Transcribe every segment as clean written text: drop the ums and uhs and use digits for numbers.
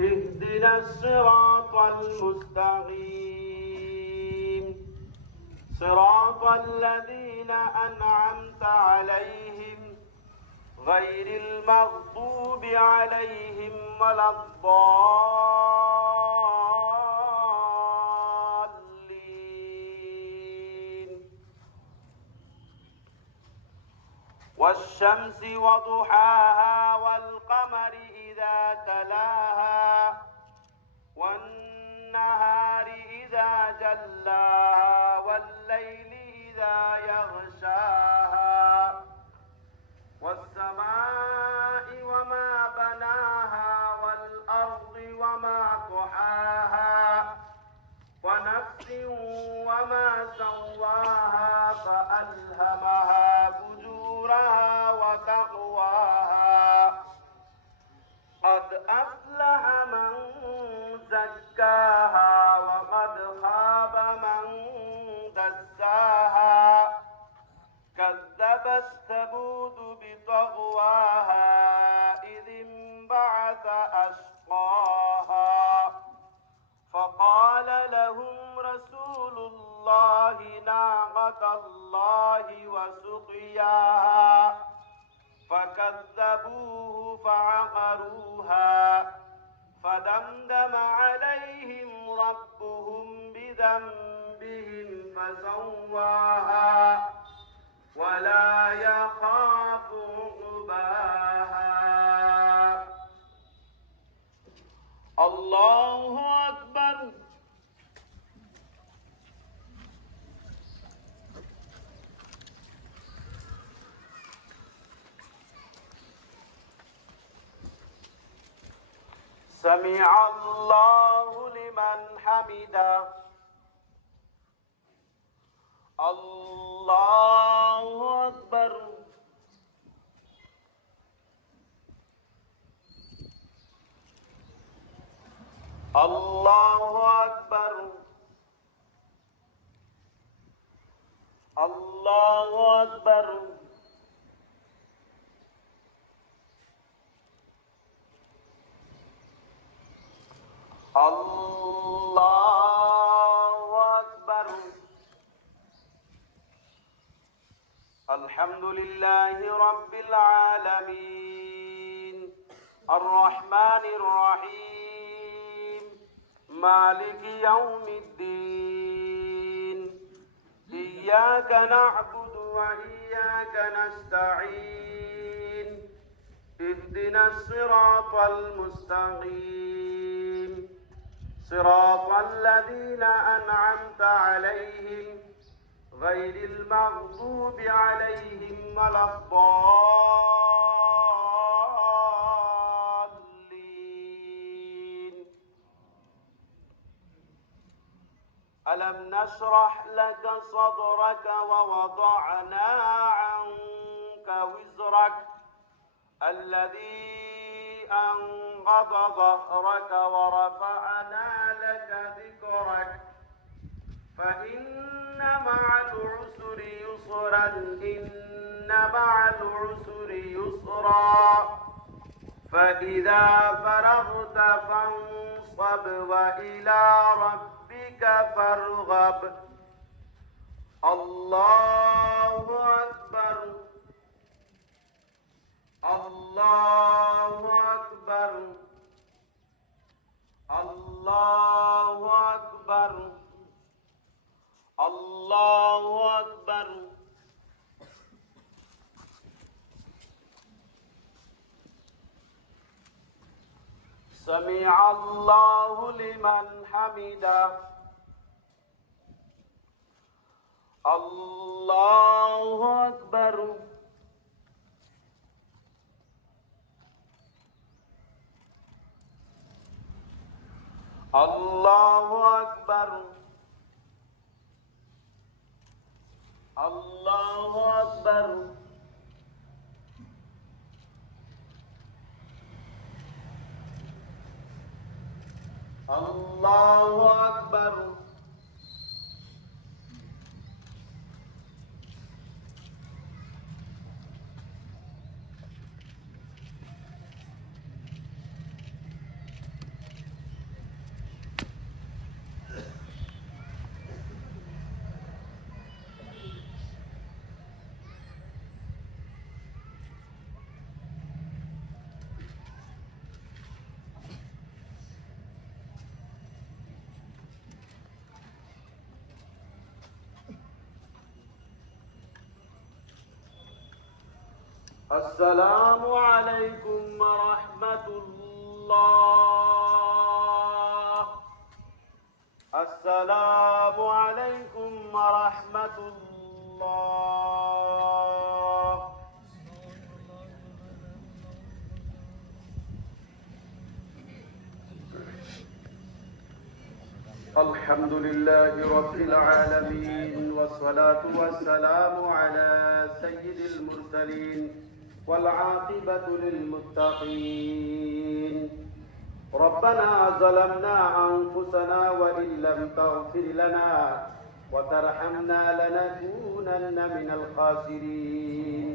اهدنا الصراط المستقيم صراط الذين أنعمت عليهم غير المغضوب عليهم ولا الضالين والشمس وضحاها والقمر إذا تلاها والنهار إذا جلاها والليل إذا يغشاها والسماء وما بناها والأرض وما طحاها ونفس وما سواها فألهمها فجورها وتقواها قد أفلح من زكاها وقد خاب من دساها كذبت ثمود بطغواها إذ انبعث أشقاها فقال لهم رسول الله ناقة الله وسقياها فكذبوه فعقروها فدمدم عليهم ربهم بذنبهم فسواها ولا يخاف عقباها الله أكبر سمع الله لمن حمده الله أكبر الله أكبر الله أكبر الله أكبر الحمد لله رب العالمين الرحمن الرحيم مالك يوم الدين إياك نعبد وإياك نستعين اهدنا الصراط المستقيم صراط الذين أنعمت عليهم غير المغضوب عليهم ولا الضالين ألم نشرح لك صدرك ووضعنا عنك وزرك الذي أنقض ظهرك ورفعنا لك ذكرك فإن مع العسر يسرا إن مع العسر يسرا فإذا فرغت فانصب وإلى ربك فارغب الله أكبر الله أكبر الله أكبر الله أكبر سمع الله لمن حمده الله أكبر الله أكبر الله أكبر الله أكبر السلام عليكم ورحمة الله. السلام عليكم ورحمة الله. الحمد لله رب العالمين والصلاة والسلام على سيد المرسلين والعاقبة للمتقين. ربنا ظلمنا أنفسنا وإن لم تغفر لنا وترحمنا لنكونن من الخاسرين.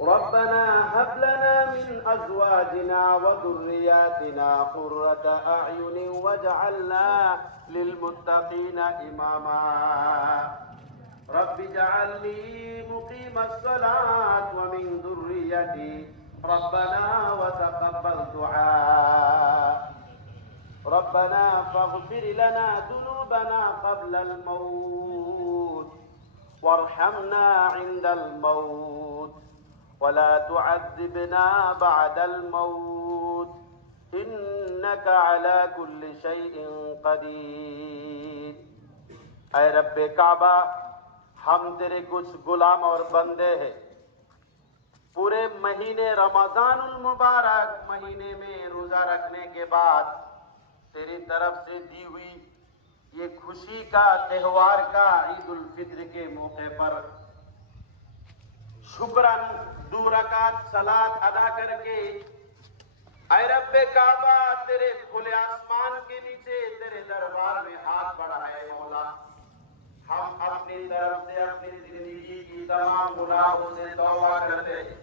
ربنا هب لنا من أزواجنا وذرياتنا قرة أعين واجعلنا للمتقين إماما. رب اجعلني مقيم الصلاة ومن ذريتي ربنا وتقبل دعاء. ربنا فاغفر لنا ذنوبنا قبل الموت وارحمنا عند الموت ولا تعذبنا بعد الموت إنك على كل شيء قدير. اے رب کعبہ، ہم تیرے کچھ غلام اور بندے ہیں. پورے مہینے رمضان المبارک مہینے میں روزہ رکھنے کے بعد تیری طرف سے دی ہوئی یہ خوشی کا تہوار کا عید الفطر کے موقع پر شکراً 2 رکعت صلاۃ ادا کر کے اے رب کعبہ تیرے کھلے آسمان کے نیچے تیرے دربار میں ہاتھ بڑھائے مولا. ہم اپنی طرف سے اپنی زندگی کی تمام گناہوں سے توبہ کرتے ہیں،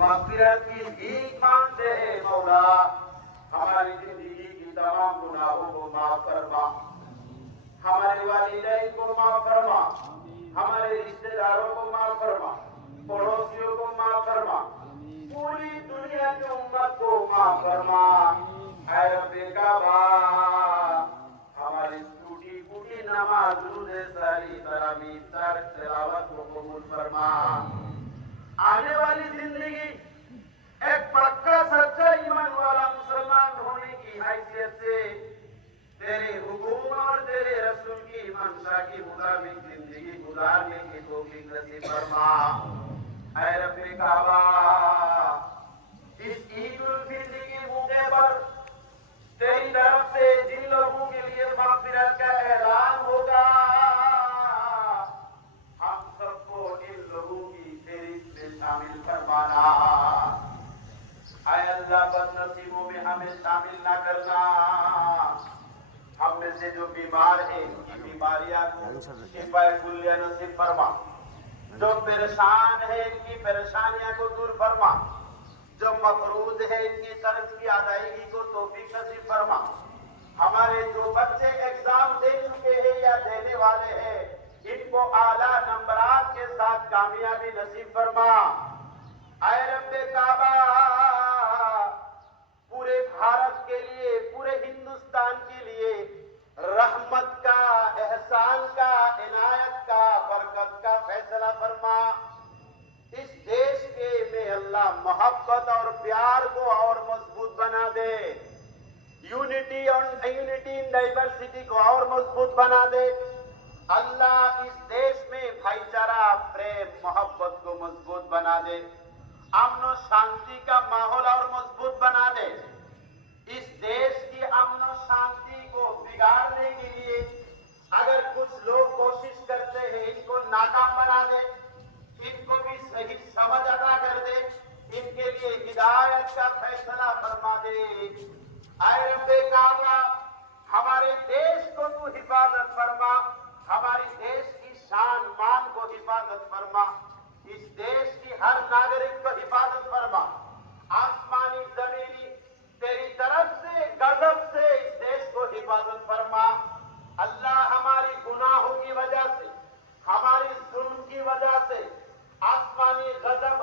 مغفرت کی بھیک مانگتے ہیں مولا. ہماری زندگی کی تمام گناہوں کو معاف فرما، ہمارے والدین کو معاف فرما، ہمارے رشتہ داروں کو معاف فرما، پڑوسیوں کو معاف فرما، پوری دنیا کی امت کو معاف فرما. اے رب کعبہ ہماری ٹوٹی پھوٹی نماز روزے ساری تراویح ترک تلاوت کو قبول فرما. آنے والی زندگی ایک پکا سچا ایمان والا مسلمان ہونے کی حیثیت سے تیرے حکم اور تیرے رسول کی منشا کے مطابق زندگی گزارنے کی توفیق نصیب فرما. اے رب کعبہ اس عید الفطر کے موقع پر تیری طرف سے جن لوگوں کے لیے مغفرت کا اعلان ہوگا ہم سب کو ان لوگوں کی فہرست میں شامل فرمانا. اے اللہ بد نصیبوں میں ہمیں شامل نہ کرنا. ہم میں سے جو بیمار ہیں ان کی بیماریاں کو شفا کلیہ نصیب فرما. جو پریشان ہے ان کی پریشانیاں کو دور فرما. جو مقروض ہے ان کی قرض کی ادائیگی کو توفیق نصیب فرما. ہمارے جو بچے ایگزام دے چکے ہیں یا دینے والے ہیں ان کو اعلیٰ نمبرات کے ساتھ کامیابی نصیب فرما. اے رب کعبہ پورے بھارت کے لیے، پورے ہندوستان کے لیے رحمت کا، احسان کا، عنایت کا، برکت کا فیصلہ فرما. اس دیش کے میں اللہ محبت اور پیار کو اور مضبوط بنا دے. یونٹی ان ڈائیورسٹی کو اور مضبوط بنا دے. اللہ اس دیش میں بھائی چارہ، پریم، محبت کو مضبوط بنا دے. امن و شانتی کا ماحول اور مضبوط بنا دے. اس دیش کی امن و شانتی کو بگاڑنے کے لیے اگر کچھ لوگ کوشش کرتے ہیں ان کو ناکام بنا دے. ان کو بھی صحیح سمجھ عطا کر دے. ان کے لیے ہدایت کا فیصلہ فرما دے. اے رب کعبہ ہمارے دیش کو تو حفاظت فرما. ہماری دیش کی شان مان کو حفاظت فرما. اس دیش کی ہر ناگرک کو حفاظت فرما. آسمانی زمینی تیری طرف سے غضب سے اس دیش کو حفاظت فرما. اللہ ہماری گناہوں کی وجہ سے، ہماری ظلم کی وجہ سے آسمانی غضب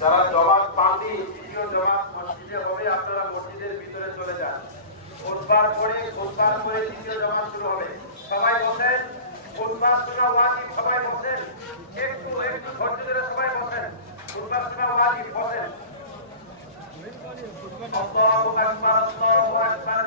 যারা জমাত বাঁধি, দ্বিতীয় জমাত মসজিদে হবে, আপনারা মসজিদের ভিতরে চলে যান। খুতবার পরে দ্বিতীয় জমাত শুরু হবে। সবাই বসেন, খুতবা শোনা ওয়াজিব, সবাই বসেন, একটু ধৈর্য ধরে সবাই বসেন, খুতবা শোনা ওয়াজিব, বসেন। আল্লাহু আকবার, আল্লাহু আকবার।